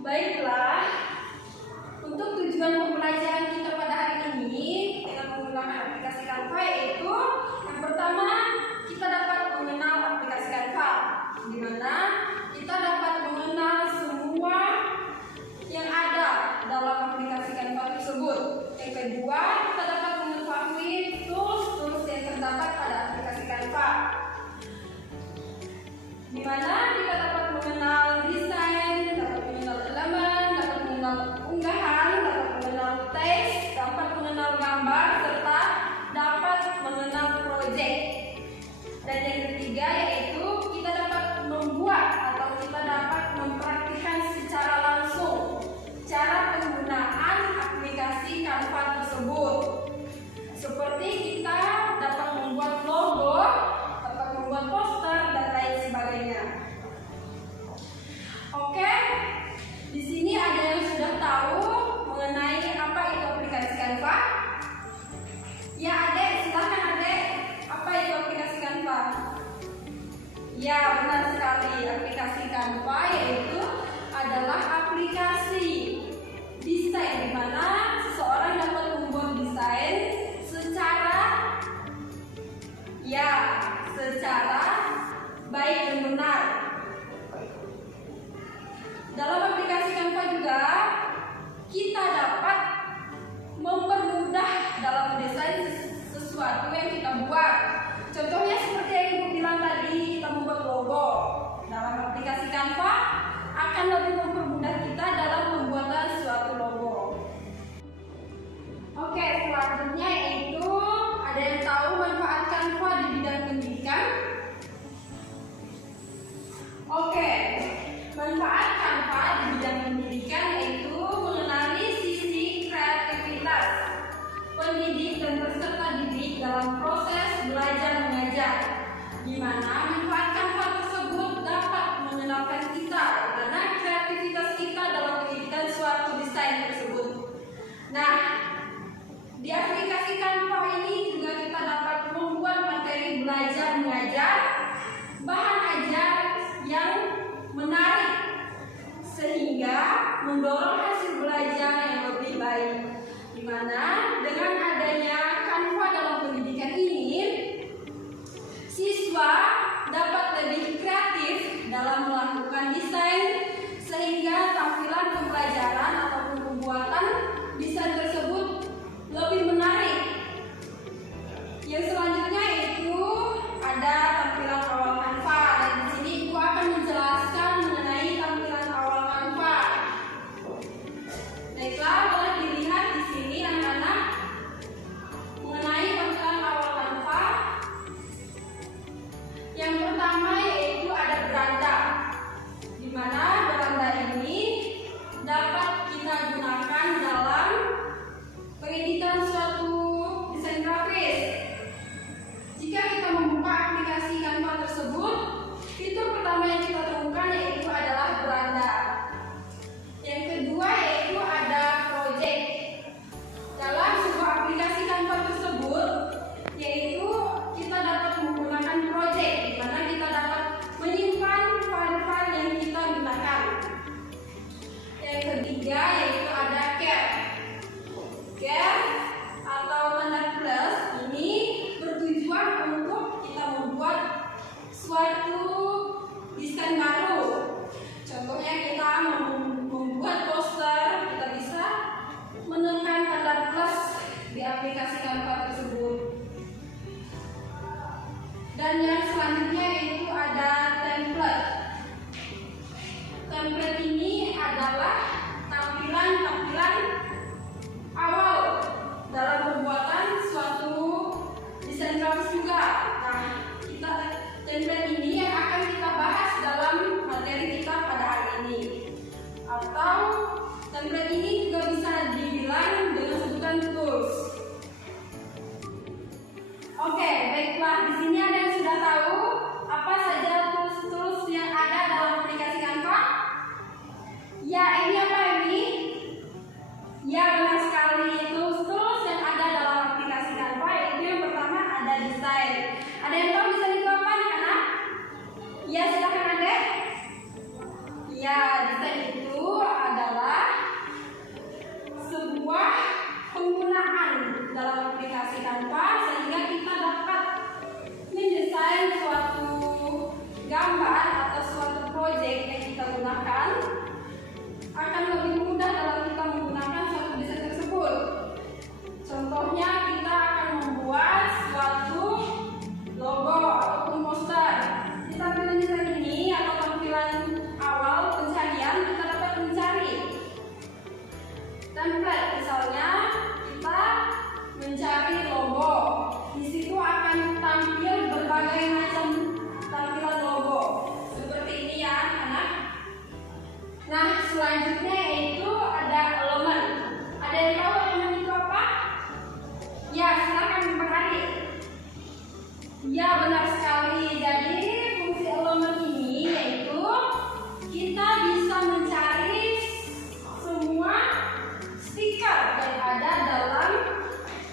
Baiklah, untuk tujuan pembelajaran kita pada hari ini dengan menggunakan aplikasi Canva yaitu yang pertama, kita dapat mengenal aplikasi Canva, di mana kita dapat mengenal semua yang ada dalam aplikasi Canva tersebut. Yang kedua, kita dapat mengetahui tools yang terdapat pada aplikasi Canva, di mana kita dapat mengenal desain, dapat mengenal elemen, dapat mengenal unggahan, dapat mengenal teks, dapat mengenal gambar, serta dapat mengenal project. Dan yang ketiga yaitu kita dapat membuat atau kita dapat mempraktikkan secara langsung cara penggunaan aplikasi Canva tersebut. Seperti kita dapat membuat logo, dapat membuat poster, dan lain sebagainya. Oke, di sini ada yang sudah tahu mengenai apa itu aplikasi Canva? Ya, Adek, silahkan Adek. Apa itu aplikasi Canva? Ya, benar sekali. Aplikasi Canva yaitu adalah aplikasi desain di mana seseorang dapat membuat desain secara baik dan benar. Dalam aplikasi Canva juga kita dapat mempermudah dalam mendesain sesuatu yang kita buat. Contohnya seperti yang Ibu bilang tadi, kita membuat logo. Dalam aplikasi Canva akan lebih mempermudah kita dalam pembuatan suatu logo. Oke, selanjutnya yaitu ada yang tahu manfaat Canva di bidang pendidikan? Oke, manfaat Canva di bidang pendidikan yaitu mengenali sisi kreativitas pendidik dan peserta didik dalam proses belajar mengajar, di mana manfaat Canva tersebut dapat mengenalkan kita karena kreativitas kita dalam pendidikan suatu desain tersebut. Nah, di aplikasi Canva ini juga kita dapat membuat materi belajar mengajar, bahan ajar yang menarik sehingga mendorong hasil belajar yang lebih baik. Di mana dengan adanya Canva dalam pendidikan ini, siswa dapat lebih kreatif dalam melakukan desain sehingga tampilan pembelajaran ataupun pembuatan desain tersebut lebih menarik. Yang selanjutnya itu ada tampilan awal Canva, dan di sini Ibu akan menjelaskan mengenai tampilan awal Canva. Baiklah, boleh dilihat di sini anak-anak mengenai tampilan awal Canva. Yang pertama yaitu ada beranda, di mana beranda ini dapat kita gunakan dalam pengeditan suatu desain grafis. Jika kita membuka aplikasi Canva tersebut, fitur pertama yang kita temukan yaitu adalah beranda. Yang kedua yaitu ada project. Dalam sebuah aplikasi Canva tersebut, yaitu kita dapat menggunakan project, di mana kita dapat menyimpan file-file yang kita gunakan. Yang ketiga yaitu ada care. Care atau tanda plus ini bertujuan untuk kita membuat suatu desain baru. Contohnya kita membuat poster, kita bisa menekan tanda plus di aplikasi Canva tersebut. Dan yang selanjutnya itu ada template. Template ini adalah tampilan-tampilan awal dalam pembuatan suatu desain grafis juga. Nah, template ini yang akan kita bahas dalam materi kita pada hari ini. Atau template ini juga bisa dibilang dengan sebutan tools. Oke, baiklah, di sini ada yang sudah tahu apa saja tools-tools yang ada dalam aplikasi Canva? Ya, ini apa ini? Ya, benar sekali, tools yang ada dalam aplikasi Canva yaitu yang pertama ada desain. Ada yang tahu desain itu apa, anak-anak? Ya, silakan Adek. Ya, desain itu ada dalam aplikasi Canva sehingga kita dapat mendesain suatu gambar atau suatu proyek yang kita gunakan akan lebih mudah dalam kita menggunakan suatu desain tersebut. Contohnya kita akan membuat suatu logo ataupun poster. Di tampilan desain ini atau tampilan awal pencarian kita dapat mencari template, misalnya kita mencari logo. Di situ akan tampil berbagai macam tampilan logo seperti ini ya anak. Nah selanjutnya yaitu ada elemen. Ada yang tahu elemen itu apa? Ya silakan Pak Ari. Ya benar sekali. Jadi fungsi elemen ini yaitu kita bisa mencari semua stiker yang ada dalam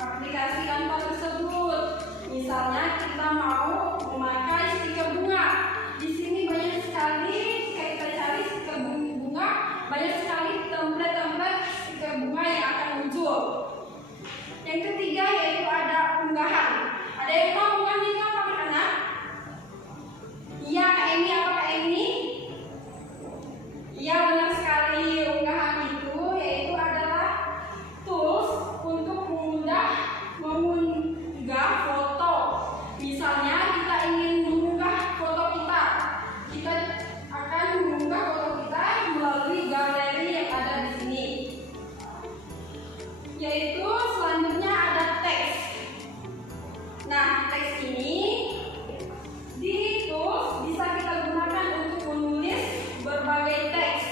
aplikasi Canva tersebut. Misalnya kita mau memakai stiker bunga. Di sini banyak sekali kita cari stiker bunga, banyak sekali template stiker bunga yang akan muncul. Yang ketiga yaitu ada unggahan. Ada yang tahu unggahan itu apa anak? Iya Kak Emi, apa Kak Emi? Iya benar sekali, unggahan itu yaitu adalah tools untuk mengunggah foto. Misalnya kita ingin mengunggah foto kita akan mengunggah foto kita melalui galeri yang ada di sini. Yaitu selanjutnya ada teks. Nah teks ini di tools bisa kita gunakan untuk menulis berbagai teks.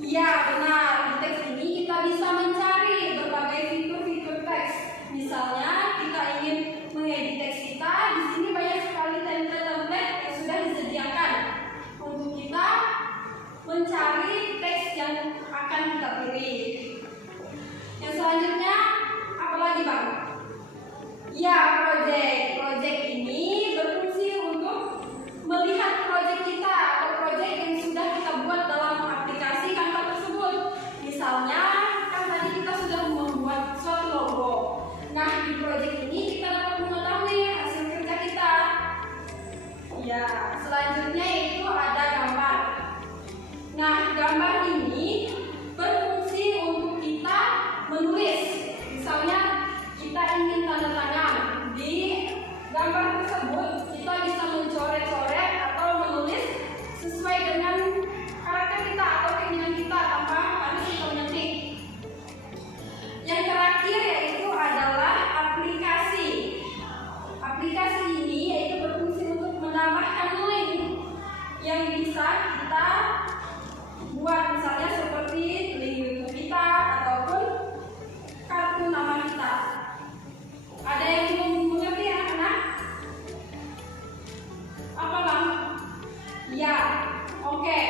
Ya benar, di teks ini kita bisa mencari berbagai fitur-fitur teks. Misalnya kita ingin mengedit teks kita, di sini banyak sekali template yang sudah disediakan untuk kita mencari teks yang akan kita pilih. Yang selanjutnya apa lagi Bang? Ya project ini berfungsi untuk melihat project kita atau project yang sudah kita buat dalam aplikasi Canva tersebut. Misalnya kan tadi kita sudah membuat suatu logo. Nah di project ini kita dapat mengetahui hasil kerja kita. Ya selanjutnya itu ada gambar. Nah gambar ini berfungsi untuk kita menulis. Misalnya kita ingin tanda tangan di gambar tersebut, kita bisa mencoret-coret atau menulis sesuai dengan karakter kita atau keinginan kita tanpa harus kita mengetik. Yang terakhir yaitu adalah aplikasi. Aplikasi ini yaitu berfungsi untuk menambahkan link yang bisa kita buat, misalnya seperti link YouTube kita ataupun kartu nama kita. Ada yang belum mengerti anak-anak? Apa Bang? Ya, oke.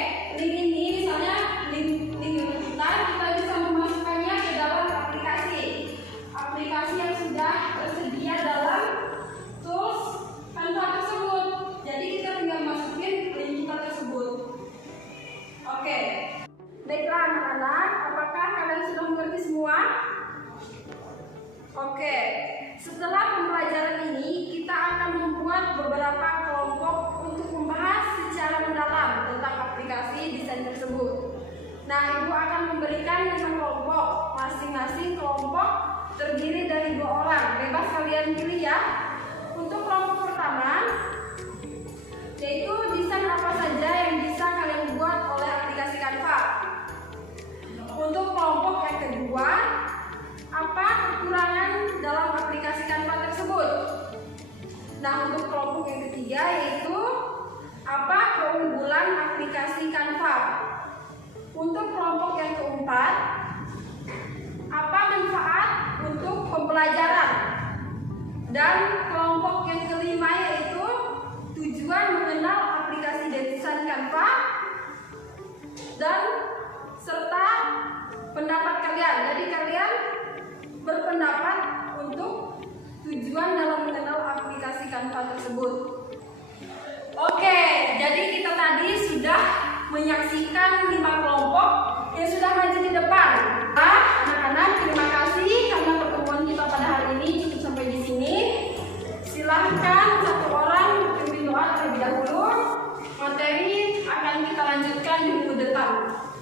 Link ini misalnya link YouTube kita bisa memasukkannya ke dalam aplikasi yang sudah tersedia dalam tools Canva tersebut. Jadi kita tinggal masukin link kita tersebut. Oke. Baiklah anak-anak, apakah kalian sudah mengerti semua? Oke. Setelah pembelajaran ini, kita akan membuat beberapa kelompok untuk membahas secara mendalam tentang aplikasi desain tersebut. Nah, Ibu akan memberikan 5 kelompok. Masing-masing kelompok terdiri dari 2 orang. Bebas kalian pilih ya. Untuk kelompok pertama, yaitu desain apa saja yang bisa kalian buat oleh aplikasi Canva. Untuk kelompok yang kedua, apa kekurangan dalam aplikasi Canva tersebut? Nah, untuk kelompok yang ketiga yaitu apa keunggulan aplikasi Canva? Untuk kelompok yang keempat, apa manfaat untuk pembelajaran? Dan kelompok yang kelima yaitu tujuan mengenal aplikasi desain Canva dan serta pendapat kalian. Jadi kalian berpendapat untuk tujuan dalam mengenal aplikasi Canva tersebut. Oke, jadi kita tadi sudah menyaksikan 5 kelompok yang sudah maju di depan. Anak-anak, terima kasih karena bertemu tahu.